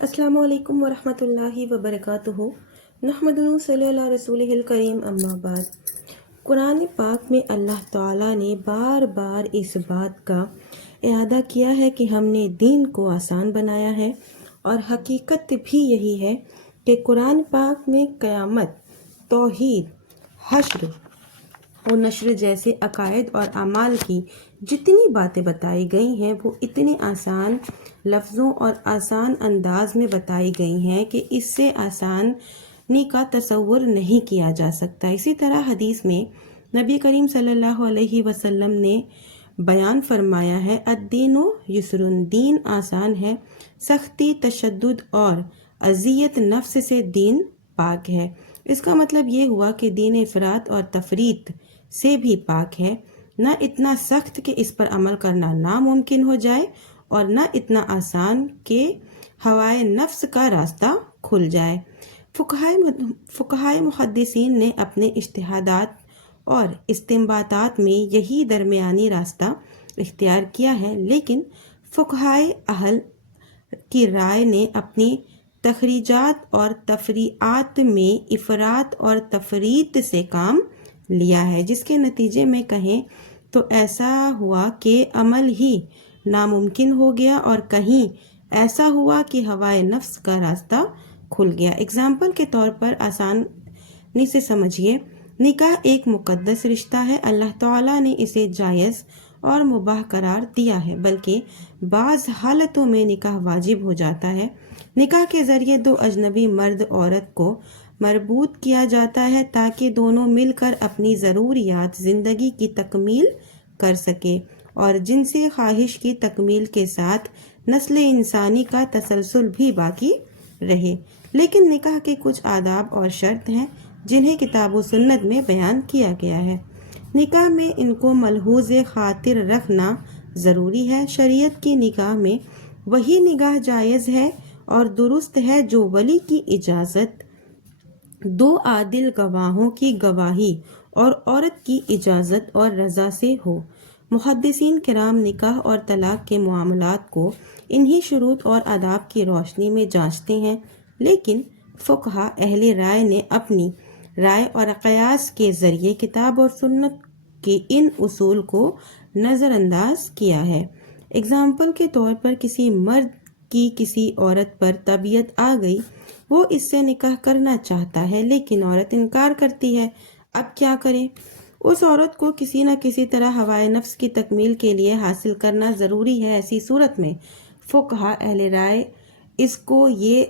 السلام علیکم ورحمۃ اللہ وبرکاتہ۔ نحمدہ صلی اللہ رسول الکریم، اما بعد۔ قرآن پاک میں اللہ تعالیٰ نے بار بار اس بات کا اعادہ کیا ہے کہ ہم نے دین کو آسان بنایا ہے، اور حقیقت بھی یہی ہے کہ قرآن پاک میں قیامت، توحید، حشر اور نشر جیسے عقائد اور اعمال کی جتنی باتیں بتائی گئی ہیں وہ اتنے آسان لفظوں اور آسان انداز میں بتائی گئی ہیں کہ اس سے آسانی کا تصور نہیں کیا جا سکتا۔ اسی طرح حدیث میں نبی کریم صلی اللہ علیہ وسلم نے بیان فرمایا ہے، الدین یسر، دین آسان ہے، سختی، تشدد اور اذیت نفس سے دین پاک ہے۔ اس کا مطلب یہ ہوا کہ دین افراط اور تفریط سے بھی پاک ہے، نہ اتنا سخت کہ اس پر عمل کرنا ناممکن ہو جائے، اور نہ اتنا آسان کہ ہوائے نفس کا راستہ کھل جائے۔ فقہائے محدثین نے اپنے اجتہادات اور استنباطات میں یہی درمیانی راستہ اختیار کیا ہے، لیکن فقہائے اہل کی رائے نے اپنی تخریجات اور تفریعات میں افراط اور تفریط سے کام لیا ہے، جس کے نتیجے میں کہیں تو ایسا ہوا کہ عمل ہی ناممکن ہو گیا، اور کہیں ایسا ہوا کہ ہوائے نفس کا راستہ کھل گیا۔ اگزامپل کے طور پر آسانی سے سمجھیے، نکاح ایک مقدس رشتہ ہے۔ اللہ تعالیٰ نے اسے جائز اور مباح قرار دیا ہے، بلکہ بعض حالتوں میں نکاح واجب ہو جاتا ہے۔ نکاح کے ذریعے دو اجنبی مرد عورت کو مربوط کیا جاتا ہے تاکہ دونوں مل کر اپنی ضروریات زندگی کی تکمیل کر سکیں، اور جنسی خواہش کی تکمیل کے ساتھ نسل انسانی کا تسلسل بھی باقی رہے۔ لیکن نکاح کے کچھ آداب اور شرط ہیں جنہیں کتاب و سنت میں بیان کیا گیا ہے۔ نکاح میں ان کو ملحوظ خاطر رکھنا ضروری ہے۔ شریعت کی نکاح میں وہی نکاح جائز ہے اور درست ہے جو ولی کی اجازت، دو عادل گواہوں کی گواہی اور عورت کی اجازت اور رضا سے ہو۔ محدثین کرام نکاح اور طلاق کے معاملات کو انہی شروط اور آداب کی روشنی میں جانچتے ہیں، لیکن فقہا اہل رائے نے اپنی رائے اور قیاس کے ذریعے کتاب اور سنت کے ان اصول کو نظر انداز کیا ہے۔ اگزامپل کے طور پر کسی مرد کی کسی عورت پر طبیعت آ گئی، وہ اس سے نکاح کرنا چاہتا ہے لیکن عورت انکار کرتی ہے، اب کیا کرے؟ اس عورت کو کسی نہ کسی طرح ہوائے نفس کی تکمیل کے لیے حاصل کرنا ضروری ہے۔ ایسی صورت میں فقہا اہل رائے اس کو یہ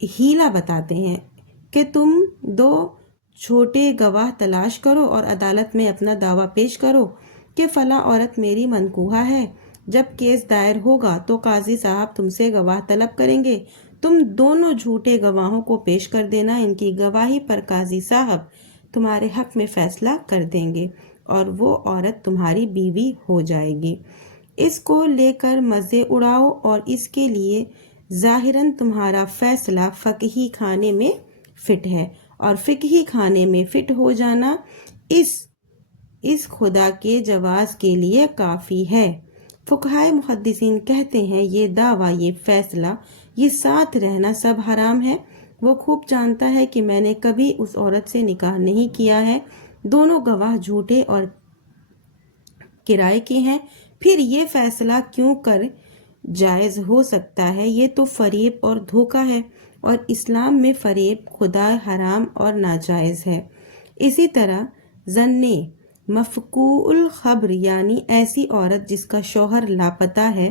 ہیلا بتاتے ہیں کہ تم دو چھوٹے گواہ تلاش کرو اور عدالت میں اپنا دعویٰ پیش کرو کہ فلاں عورت میری منکوحہ ہے۔ جب کیس دائر ہوگا تو قاضی صاحب تم سے گواہ طلب کریں گے، تم دونوں جھوٹے گواہوں کو پیش کر دینا، ان کی گواہی پر قاضی صاحب تمہارے حق میں فیصلہ کر دیں گے اور وہ عورت تمہاری بیوی ہو جائے گی۔ اس کو لے کر مزے اڑاؤ، اور اس کے لیے ظاہراً تمہارا فیصلہ فقہی خانے میں فٹ ہے، اور فقہی خانے میں فٹ ہو جانا اس خدا کے جواز کے لیے کافی ہے۔ فقہائے محدثین کہتے ہیں یہ دعویٰ، یہ فیصلہ، یہ ساتھ رہنا سب حرام ہے۔ وہ خوب جانتا ہے کہ میں نے کبھی اس عورت سے نکاح نہیں کیا ہے، دونوں گواہ جھوٹے اور کرائے کے ہیں، پھر یہ فیصلہ کیوں کر جائز ہو سکتا ہے؟ یہ تو فریب اور دھوکہ ہے، اور اسلام میں فریب خدا حرام اور ناجائز ہے۔ اسی طرح زنے مفقوع الخبر، یعنی ایسی عورت جس کا شوہر لاپتہ ہے،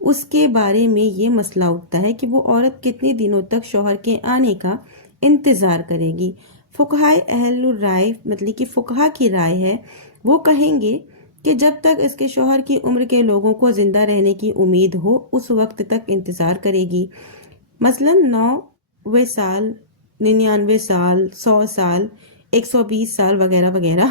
اس کے بارے میں یہ مسئلہ اٹھتا ہے کہ وہ عورت کتنے دنوں تک شوہر کے آنے کا انتظار کرے گی۔ فقہائے اہل رائے، مطلب کہ فقہا کی رائے ہے، وہ کہیں گے کہ جب تک اس کے شوہر کی عمر کے لوگوں کو زندہ رہنے کی امید ہو اس وقت تک انتظار کرے گی، مثلا 90 سال، 99 سال، 100 سال، 120 سال وغیرہ وغیرہ۔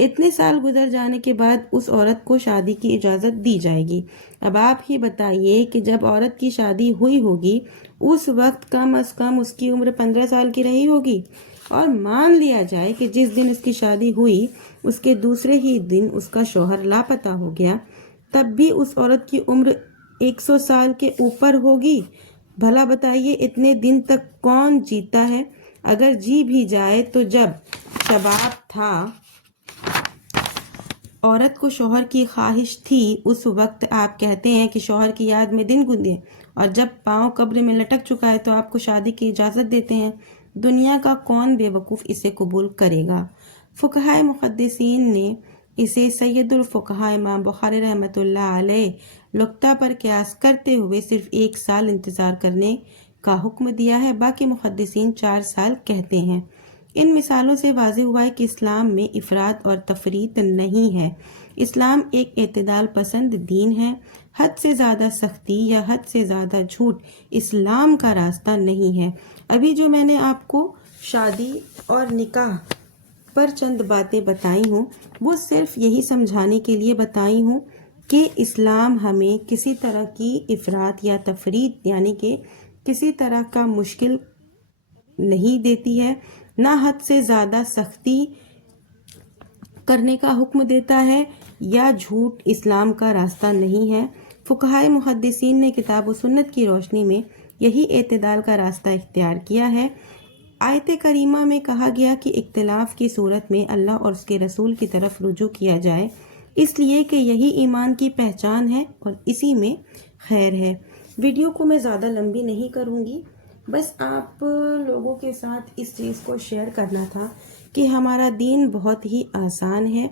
اتنے سال گزر جانے کے بعد اس عورت کو شادی کی اجازت دی جائے گی۔ اب آپ ہی بتائیے کہ جب عورت کی شادی ہوئی ہوگی اس وقت کم از کم اس کی عمر 15 سال کی رہی ہوگی، اور مان لیا جائے کہ جس دن اس کی شادی ہوئی اس کے دوسرے ہی دن اس کا شوہر لاپتہ ہو گیا، تب بھی اس عورت کی عمر 100 سال کے اوپر ہوگی۔ بھلا بتائیے اتنے دن تک کون جیتا ہے؟ اگر جی بھی جائے تو جب شباب تھا، عورت کو شوہر کی خواہش تھی، اس وقت آپ کہتے ہیں کہ شوہر کی یاد میں دن گزرے، اور جب پاؤں قبر میں لٹک چکا ہے تو آپ کو شادی کی اجازت دیتے ہیں۔ دنیا کا کون بے وقوف اسے قبول کرے گا؟ فقہائے محدثین نے اسے سید الفقہاء امام بخاری رحمۃ اللہ علیہ نقطہ پر قیاس کرتے ہوئے صرف 1 سال انتظار کرنے کا حکم دیا ہے، باقی محدثین 4 سال کہتے ہیں۔ ان مثالوں سے واضح ہوا ہے کہ اسلام میں افراط اور تفریط نہیں ہے۔ اسلام ایک اعتدال پسند دین ہے۔ حد سے زیادہ سختی یا حد سے زیادہ جھوٹ اسلام کا راستہ نہیں ہے۔ ابھی جو میں نے آپ کو شادی اور نکاح پر چند باتیں بتائی ہوں، وہ صرف یہی سمجھانے کے لیے بتائی ہوں کہ اسلام ہمیں کسی طرح کی افراط یا تفریط یعنی کہ کسی طرح کا مشکل نہیں دیتی ہے، نہ حد سے زیادہ سختی کرنے کا حکم دیتا ہے، یا جھوٹ اسلام کا راستہ نہیں ہے۔ فقہائے محدثین نے کتاب و سنت کی روشنی میں یہی اعتدال کا راستہ اختیار کیا ہے۔ آیت کریمہ میں کہا گیا کہ اختلاف کی صورت میں اللہ اور اس کے رسول کی طرف رجوع کیا جائے، اس لیے کہ یہی ایمان کی پہچان ہے اور اسی میں خیر ہے۔ ویڈیو کو میں زیادہ لمبی نہیں کروں گی، بس آپ لوگوں کے ساتھ اس چیز کو شیئر کرنا تھا کہ ہمارا دین بہت ہی آسان ہے۔